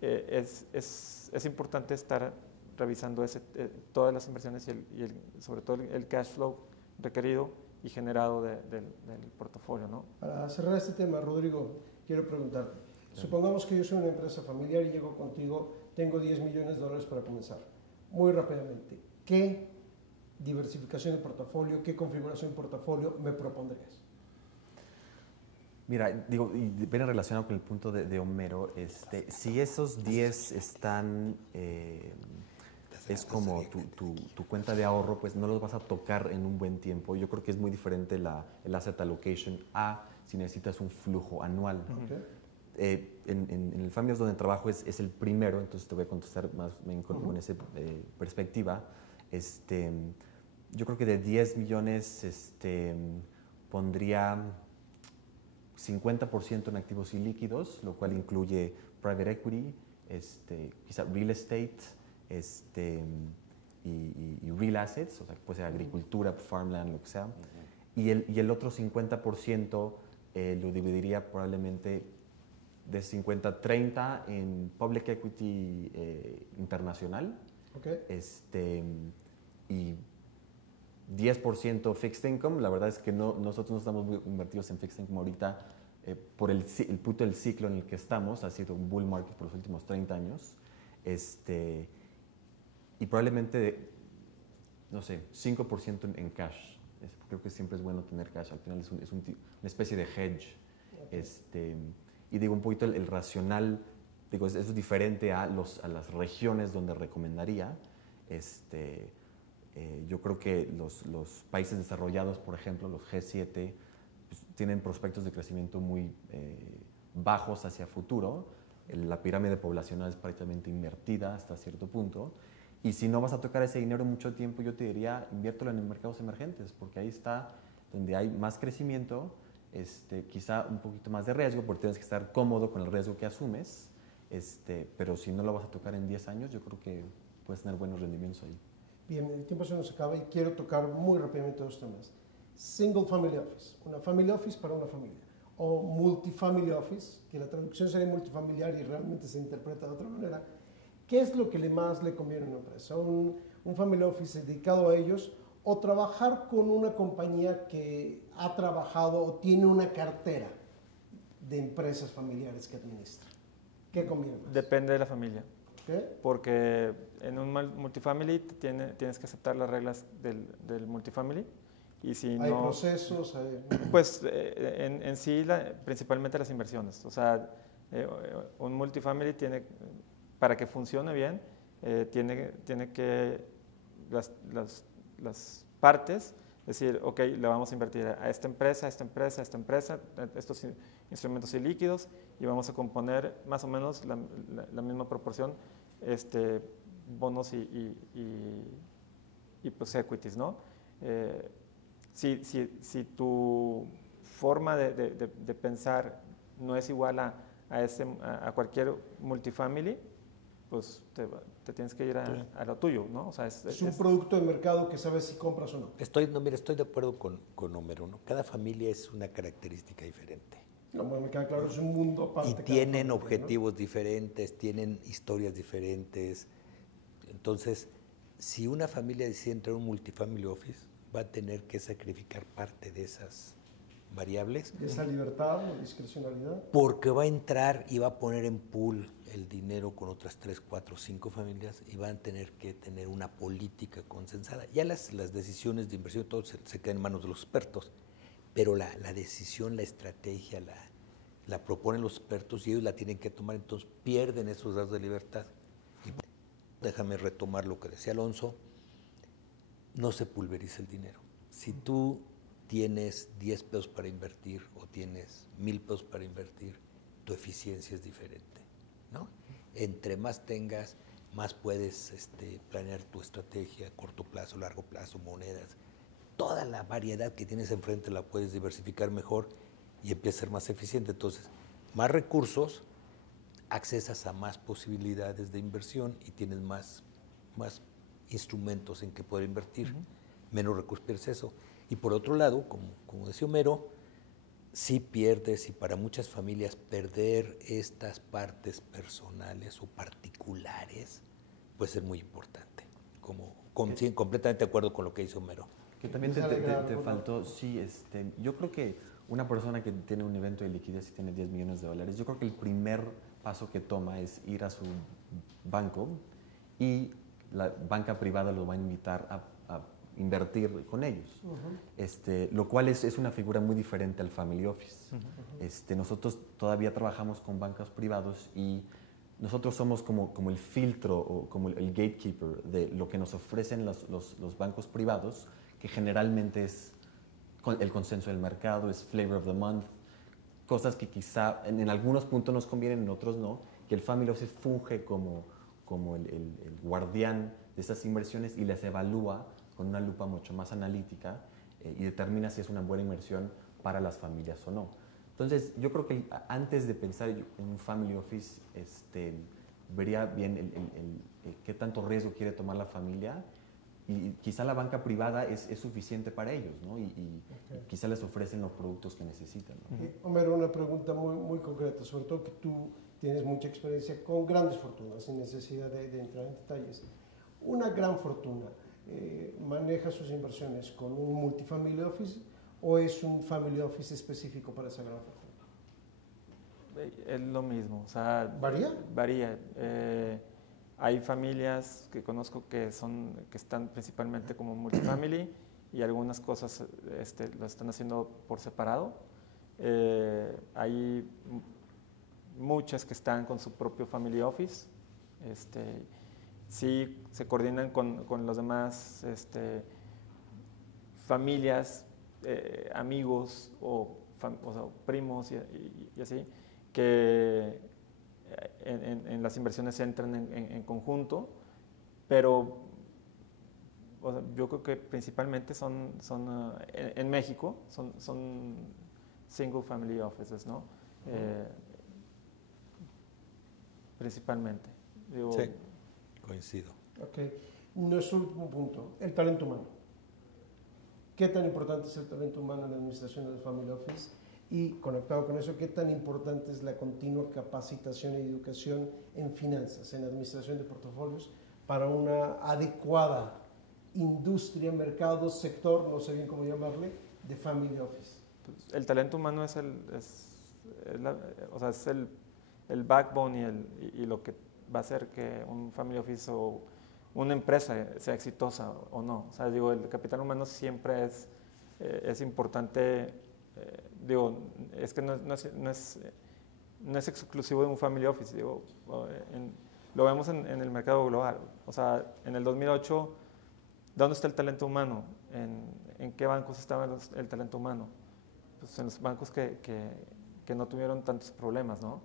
es importante estar revisando todas las inversiones y sobre todo el cash flow requerido y generado del portafolio, ¿no? Para cerrar este tema, Rodrigo, quiero preguntarte. Supongamos que yo soy una empresa familiar y llego contigo, tengo $10 millones para comenzar. Muy rápidamente, ¿qué diversificación de portafolio, qué configuración de portafolio me propondrías? Mira, digo, y viene relacionado con el punto de Homero, si esos 10 están, es como tu cuenta de ahorro, pues no los vas a tocar en un buen tiempo. Yo creo que es muy diferente el asset allocation a si necesitas un flujo anual. Okay. En el Family Office donde trabajo es el primero, entonces te voy a contestar más con esa perspectiva. Yo creo que de 10 millones pondría 50% en activos ilíquidos, lo cual incluye private equity, quizá real estate y real assets, o sea, puede ser agricultura, farmland, lo que sea. Y el otro 50% lo dividiría probablemente de 50-30 en public equity internacional. Okay. Y 10% fixed income. La verdad es que nosotros no estamos muy invertidos en fixed income ahorita por el punto del ciclo en el que estamos. Ha sido un bull market por los últimos 30 años. Y probablemente, no sé, 5% en cash. Creo que siempre es bueno tener cash. Al final es una especie de hedge. Okay. Y digo, un poquito el racional, digo, eso es diferente a las regiones donde recomendaría. Yo creo que los países desarrollados, por ejemplo, los G7, pues, tienen prospectos de crecimiento muy bajos hacia futuro. La pirámide poblacional es prácticamente invertida hasta cierto punto. Y si no vas a tocar ese dinero mucho tiempo, yo te diría, inviértelo en mercados emergentes, porque ahí está donde hay más crecimiento, quizá un poquito más de riesgo, porque tienes que estar cómodo con el riesgo que asumes, pero si no lo vas a tocar en 10 años, yo creo que puedes tener buenos rendimientos ahí. Bien, el tiempo se nos acaba y quiero tocar muy rápidamente dos temas. Single Family Office, una Family Office para una familia, o Multifamily Office, que la traducción sería multifamiliar y realmente se interpreta de otra manera. ¿Qué es lo que más le conviene a una empresa? ¿Un Family Office dedicado a ellos o trabajar con una compañía que ha trabajado o tiene una cartera de empresas familiares que administra? ¿Qué conviene más? Depende de la familia. ¿Qué? Porque en un multifamily tienes que aceptar las reglas del multifamily. Y si ¿Hay procesos? Pues en sí, principalmente las inversiones. O sea, un multifamily para que funcione bien, tiene que las partes decir, ok, le vamos a invertir a esta empresa, a esta empresa, a esta empresa, estos instrumentos ilíquidos, y vamos a componer más o menos la misma proporción, bonos y pues equities, ¿no? Si tu forma de pensar no es igual a cualquier multifamily, pues te tienes que ir a lo tuyo, ¿no? O sea, es un producto de mercado que sabes si compras o no. Estoy de acuerdo con Homero, ¿no? Cada familia es una característica diferente. No, bueno, me queda claro, es un mundo aparte. Y tienen objetivos, ¿no?, diferentes, tienen historias diferentes. Entonces, si una familia decide entrar a un multifamily office, va a tener que sacrificar parte de esas variables. ¿De esa libertad o discrecionalidad? Porque va a entrar y va a poner en pool el dinero con otras 3, 4, 5 familias y van a tener que tener una política consensada. Ya las decisiones de inversión, todo se quedan en manos de los expertos, pero la decisión, la estrategia, la proponen los expertos y ellos la tienen que tomar, entonces pierden esos grados de libertad. Y déjame retomar lo que decía Alonso, no se pulveriza el dinero. Si tú tienes 10 pesos para invertir o tienes 1,000 pesos para invertir, tu eficiencia es diferente, ¿no? Entre más tengas, más puedes planear tu estrategia, corto plazo, largo plazo, monedas. Toda la variedad que tienes enfrente la puedes diversificar mejor y empieza a ser más eficiente. Entonces, más recursos, accesas a más posibilidades de inversión y tienes más instrumentos en que poder invertir. Menos recursos, pierdes eso. Y por otro lado, como decía Homero, sí pierdes, y para muchas familias perder estas partes personales o particulares puede ser muy importante. completamente de acuerdo con lo que hizo Homero. Que también te faltó, sí, yo creo que una persona que tiene un evento de liquidez y tiene $10 millones, yo creo que el primer paso que toma es ir a su banco y la banca privada lo va a invitar a invertir con ellos, lo cual es una figura muy diferente al family office. Nosotros todavía trabajamos con bancos privados y nosotros somos como el filtro o como el gatekeeper de lo que nos ofrecen los bancos privados, que generalmente es el consenso del mercado, es flavor of the month, cosas que quizá en algunos puntos nos convienen, en otros no, que el family office funge como el guardián de esas inversiones y las evalúa con una lupa mucho más analítica y determina si es una buena inversión para las familias o no. Entonces, yo creo que antes de pensar en un family office, vería bien qué tanto riesgo quiere tomar la familia, y quizá la banca privada es suficiente para ellos, ¿no? Y quizá les ofrecen los productos que necesitan, ¿no? Homero, una pregunta muy, muy concreta, sobre todo que tú tienes mucha experiencia con grandes fortunas, sin necesidad de entrar en detalles. Una gran fortuna, ¿maneja sus inversiones con un multifamily office o es un family office específico para esa gran fortuna? Es lo mismo, o sea... ¿Varía? Varía. Hay familias que conozco que están principalmente como multifamily y algunas cosas lo están haciendo por separado. Hay muchas que están con su propio family office. Sí se coordinan con los demás familias, amigos o sea, primos y así, que en las inversiones entran en conjunto, pero o sea, yo creo que principalmente en México son single family offices, ¿no? Principalmente. Digo, sí, coincido. Ok. Nuestro último punto, el talento humano. ¿Qué tan importante es el talento humano en la administración del family office? Y conectado con eso, ¿qué tan importante es la continua capacitación y educación en finanzas, en administración de portafolios, para una adecuada industria, mercado, sector, no sé bien cómo llamarle, de family office? El talento humano es el backbone y lo que va a hacer que un family office o una empresa sea exitosa o no. O sea, digo, el capital humano siempre es importante. Digo, es que no es exclusivo de un family office, digo, lo vemos en el mercado global. O sea, en el 2008, ¿dónde está el talento humano? ¿En qué bancos estaba el talento humano? Pues en los bancos que no tuvieron tantos problemas, ¿no?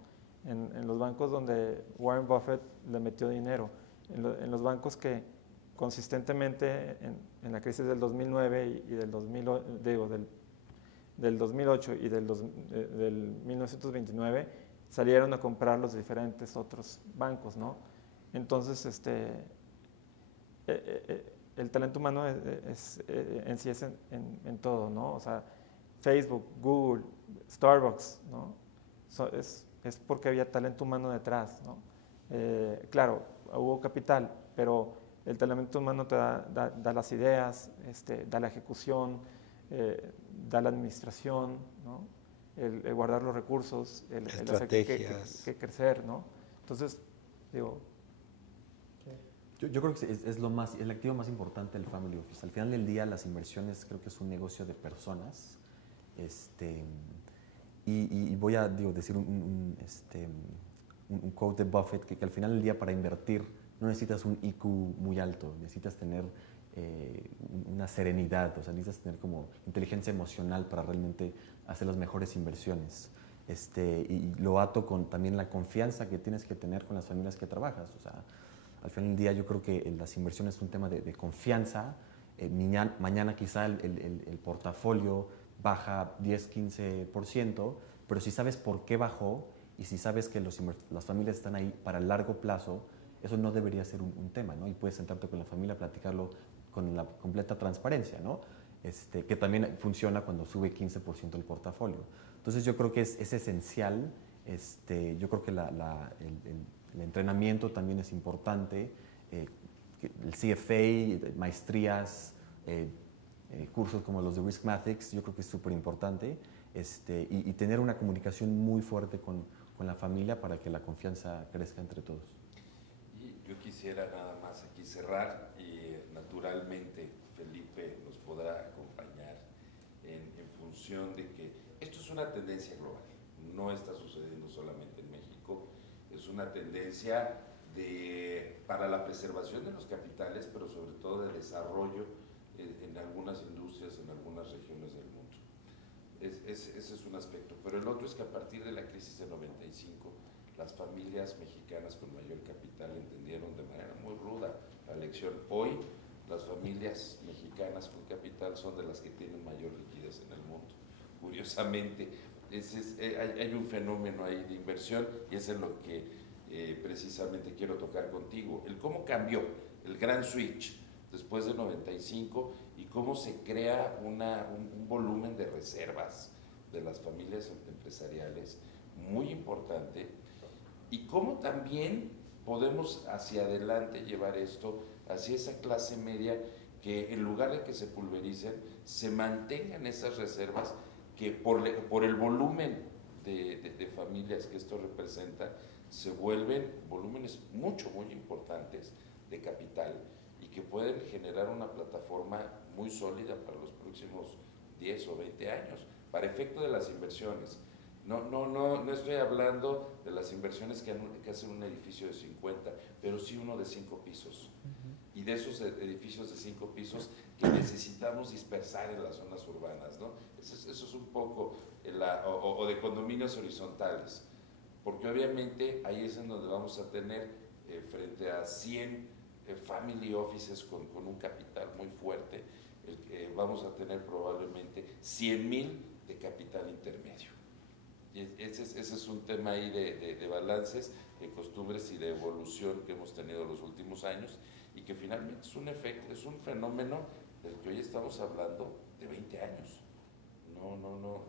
En los bancos donde Warren Buffett le metió dinero, en los bancos que consistentemente en la crisis del 2009 y del 2008 y del 1929 salieron a comprar los diferentes otros bancos, ¿no? Entonces, el talento humano en sí es en todo, ¿no? O sea, Facebook, Google, Starbucks, ¿no? Es porque había talento humano detrás, ¿no? Claro, hubo capital, pero el talento humano te da las ideas, da la ejecución, da la administración, ¿no? El guardar los recursos, el hacer que crecer, ¿no? Entonces, digo... Yo creo que es el activo más importante del family office. Al final del día, las inversiones creo que es un negocio de personas. Y voy a decir un quote de Buffett que al final del día, para invertir no necesitas un IQ muy alto, necesitas tener una serenidad, o sea, necesitas tener como inteligencia emocional para realmente hacer las mejores inversiones. Y lo ato con también la confianza que tienes que tener con las familias que trabajas. O sea, al final del día yo creo que las inversiones es un tema de confianza. Mañana quizá el portafolio baja 10-15%, pero si sabes por qué bajó y si sabes que las familias están ahí para el largo plazo, eso no debería ser un tema, ¿no? Y puedes sentarte con la familia, platicarlo con la completa transparencia, ¿no? Que también funciona cuando sube 15% el portafolio. Entonces yo creo que es esencial. Yo creo que el entrenamiento también es importante. el CFA, maestrías, cursos como los de Riskmatics, yo creo que es súper importante, y tener una comunicación muy fuerte con la familia para que la confianza crezca entre todos. Y yo quisiera nada más aquí cerrar y naturalmente Felipe nos podrá acompañar en función de que esto es una tendencia global, no está sucediendo solamente en México, es una tendencia para la preservación de los capitales, pero sobre todo de desarrollo en algunas industrias, en algunas regiones del mundo. Ese es un aspecto, pero el otro es que a partir de la crisis de 95, las familias mexicanas con mayor capital entendieron de manera muy ruda la lección. Hoy, las familias mexicanas con capital son de las que tienen mayor liquidez en el mundo. Curiosamente, hay un fenómeno ahí de inversión y eso es lo que precisamente quiero tocar contigo. El cómo cambió el gran switch después de 95 y cómo se crea un volumen de reservas de las familias empresariales muy importante y cómo también podemos hacia adelante llevar esto hacia esa clase media que en lugar de que se pulvericen, se mantengan esas reservas que por el volumen de familias que esto representa, se vuelven volúmenes muy importantes de capital y que pueden generar una plataforma muy sólida para los próximos 10 o 20 años, para efecto de las inversiones. No estoy hablando de las inversiones que hacen un edificio de 50, pero sí uno de 5 pisos. Y de esos edificios de 5 pisos que necesitamos dispersar en las zonas urbanas, ¿no? Eso es un poco, o de condominios horizontales, porque obviamente ahí es en donde vamos a tener frente a 100 family offices con un capital muy fuerte, vamos a tener probablemente 100,000 de capital intermedio. Y ese es un tema ahí de balances, de costumbres y de evolución que hemos tenido los últimos años y que finalmente es un fenómeno del que hoy estamos hablando de 20 años.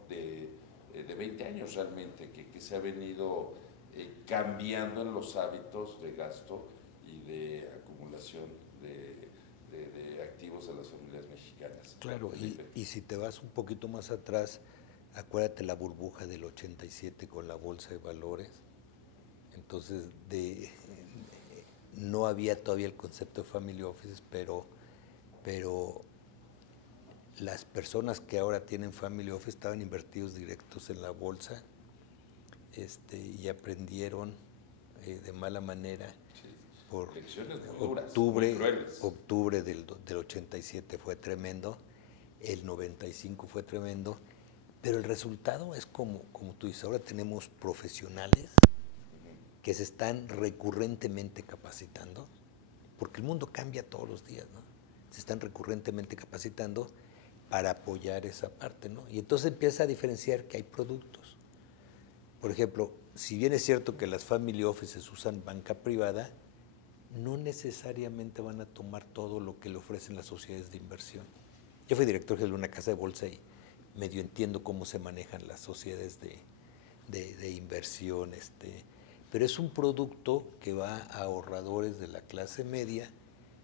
De 20 años realmente, que se ha venido cambiando en los hábitos de gasto y de acumulación de activos de las familias mexicanas. Claro, y si te vas un poquito más atrás, acuérdate la burbuja del 87 con la bolsa de valores. Entonces, no había todavía el concepto de family offices, pero las personas que ahora tienen family office estaban invertidos directos en la bolsa y aprendieron de mala manera. Por octubre del 87 fue tremendo, el 95 fue tremendo, pero el resultado es como tú dices, ahora tenemos profesionales que se están recurrentemente capacitando, porque el mundo cambia todos los días, ¿no? Se están recurrentemente capacitando para apoyar esa parte, ¿no? Y entonces empieza a diferenciar que hay productos. Por ejemplo, si bien es cierto que las family offices usan banca privada, no necesariamente van a tomar todo lo que le ofrecen las sociedades de inversión. Yo fui director de una casa de bolsa y medio entiendo cómo se manejan las sociedades de inversión, pero es un producto que va a ahorradores de la clase media,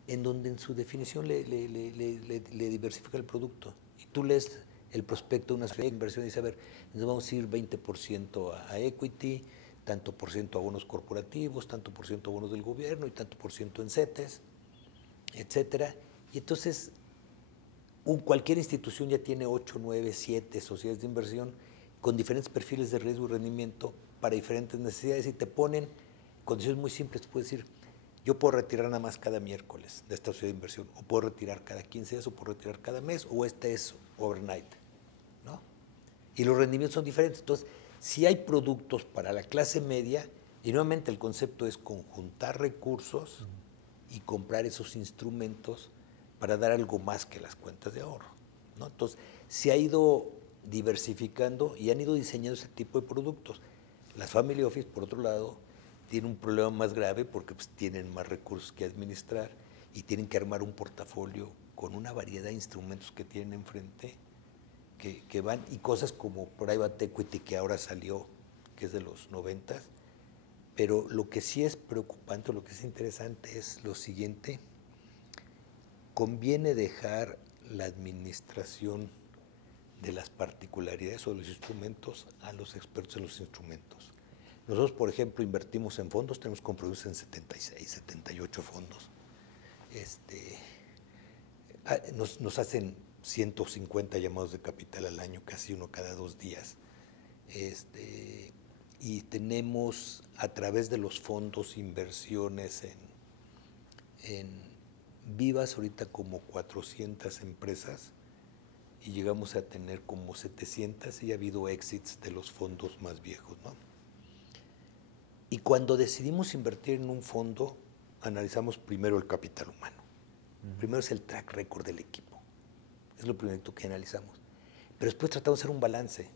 en donde en su definición le diversifica el producto. Y tú lees el prospecto de una sociedad de inversión y dices, a ver, nos vamos a ir 20% a equity, tanto por ciento a bonos corporativos, tanto por ciento a bonos del gobierno y tanto por ciento en CETES, etcétera. Y entonces cualquier institución ya tiene 8, 9, 7 sociedades de inversión con diferentes perfiles de riesgo y rendimiento para diferentes necesidades y te ponen condiciones muy simples. Puedes decir, yo puedo retirar nada más cada miércoles de esta sociedad de inversión, o puedo retirar cada 15 días, o puedo retirar cada mes, o es overnight, ¿no? Y los rendimientos son diferentes. Entonces, si hay productos para la clase media, y nuevamente el concepto es conjuntar recursos y comprar esos instrumentos para dar algo más que las cuentas de ahorro, ¿no? Entonces, se ha ido diversificando y han ido diseñando ese tipo de productos. Las family office, por otro lado, tienen un problema más grave porque pues, tienen más recursos que administrar y tienen que armar un portafolio con una variedad de instrumentos que tienen enfrente que van, y cosas como private equity que ahora salió, que es de los 90, pero lo que sí es preocupante, lo que es interesante es lo siguiente, conviene dejar la administración de las particularidades o de los instrumentos a los expertos en los instrumentos. Nosotros, por ejemplo, invertimos en fondos, tenemos compromisos en 76, 78 fondos. Nos hacen 150 llamados de capital al año, casi uno cada 2 días. Y tenemos a través de los fondos inversiones en vivas ahorita como 400 empresas y llegamos a tener como 700 y ha habido exits de los fondos más viejos, ¿no? Y cuando decidimos invertir en un fondo, analizamos primero el capital humano. Primero es el track record del equipo. Es lo primero que analizamos. Pero después tratamos de hacer un balance.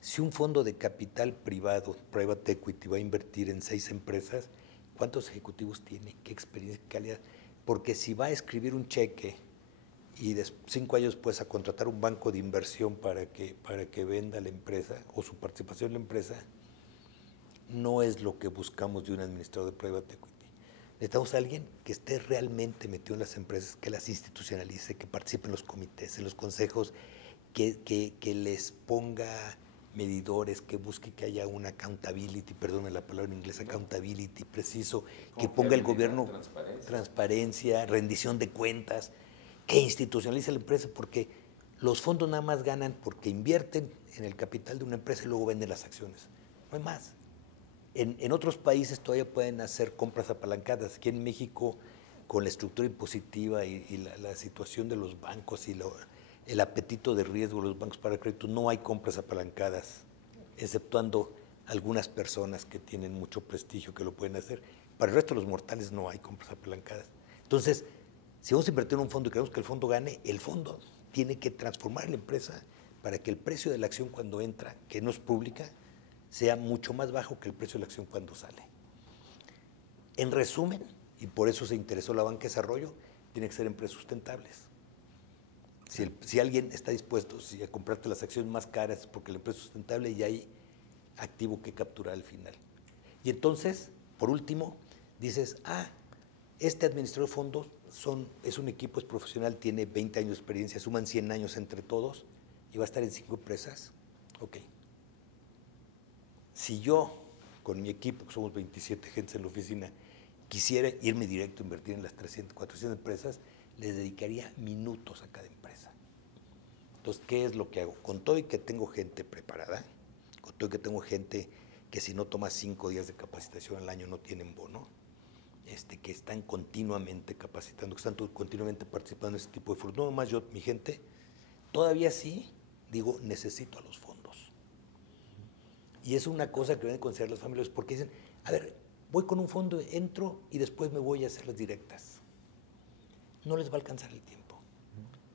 Si un fondo de capital privado, private equity, va a invertir en 6 empresas, ¿cuántos ejecutivos tiene? ¿Qué experiencia, qué calidad? Porque si va a escribir un cheque y 5 años después a contratar un banco de inversión para que venda la empresa o su participación en la empresa, no es lo que buscamos de un administrador de private equity. Necesitamos a alguien que esté realmente metido en las empresas, que las institucionalice, que participe en los comités, en los consejos, que les ponga medidores, que busque que haya una accountability, perdóname la palabra en inglés, accountability preciso, que ponga el gobierno transparencia, rendición de cuentas, que institucionalice la empresa, porque los fondos nada más ganan porque invierten en el capital de una empresa y luego venden las acciones. No hay más. En otros países todavía pueden hacer compras apalancadas. Aquí en México, con la estructura impositiva y la situación de los bancos y el apetito de riesgo de los bancos para crédito, no hay compras apalancadas, exceptuando algunas personas que tienen mucho prestigio que lo pueden hacer. Para el resto de los mortales no hay compras apalancadas. Entonces, si vamos a invertir en un fondo y queremos que el fondo gane, el fondo tiene que transformar la empresa para que el precio de la acción cuando entra, que no es pública, sea mucho más bajo que el precio de la acción cuando sale. En resumen, y por eso se interesó la banca de desarrollo, tiene que ser empresas sustentables. Si alguien está dispuesto a comprarte las acciones más caras es porque la empresa es sustentable y hay activo que capturar al final. Y entonces, por último, dices, este administrador de fondos es un equipo, es profesional, tiene 20 años de experiencia, suman 100 años entre todos y va a estar en 5 empresas. Ok. Si yo, con mi equipo, que somos 27 gentes en la oficina, quisiera irme directo a invertir en las 300, 400 empresas, les dedicaría minutos a cada empresa. Entonces, ¿qué es lo que hago? Con todo y que tengo gente preparada, con todo y que tengo gente que si no toma 5 días de capacitación al año no tienen bono, que están continuamente capacitando, que están continuamente participando en este tipo de fondos. No nomás yo, mi gente, todavía sí, digo, necesito a los fondos. Y es una cosa que deben considerar las familias, porque dicen, a ver, voy con un fondo, entro y después me voy a hacer las directas. No les va a alcanzar el tiempo.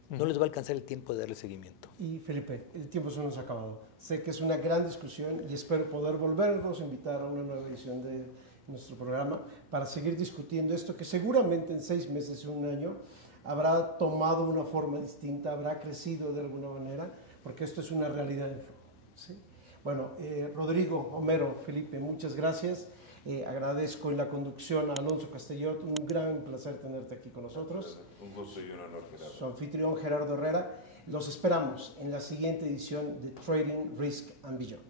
No les va a alcanzar el tiempo de darle seguimiento. Y Felipe, el tiempo se nos ha acabado. Sé que es una gran discusión y espero poder volvernos a invitar a una nueva edición de nuestro programa para seguir discutiendo esto que seguramente en 6 meses o 1 año habrá tomado una forma distinta, habrá crecido de alguna manera, porque esto es una realidad en flujo, ¿sí? Bueno, Rodrigo, Homero, Felipe, muchas gracias. Agradezco en la conducción a Alonso Castellot, un gran placer tenerte aquí con nosotros. Un gusto y un honor, Gerardo. Su anfitrión Gerardo Herrera. Los esperamos en la siguiente edición de Trading, Risk and Beyond.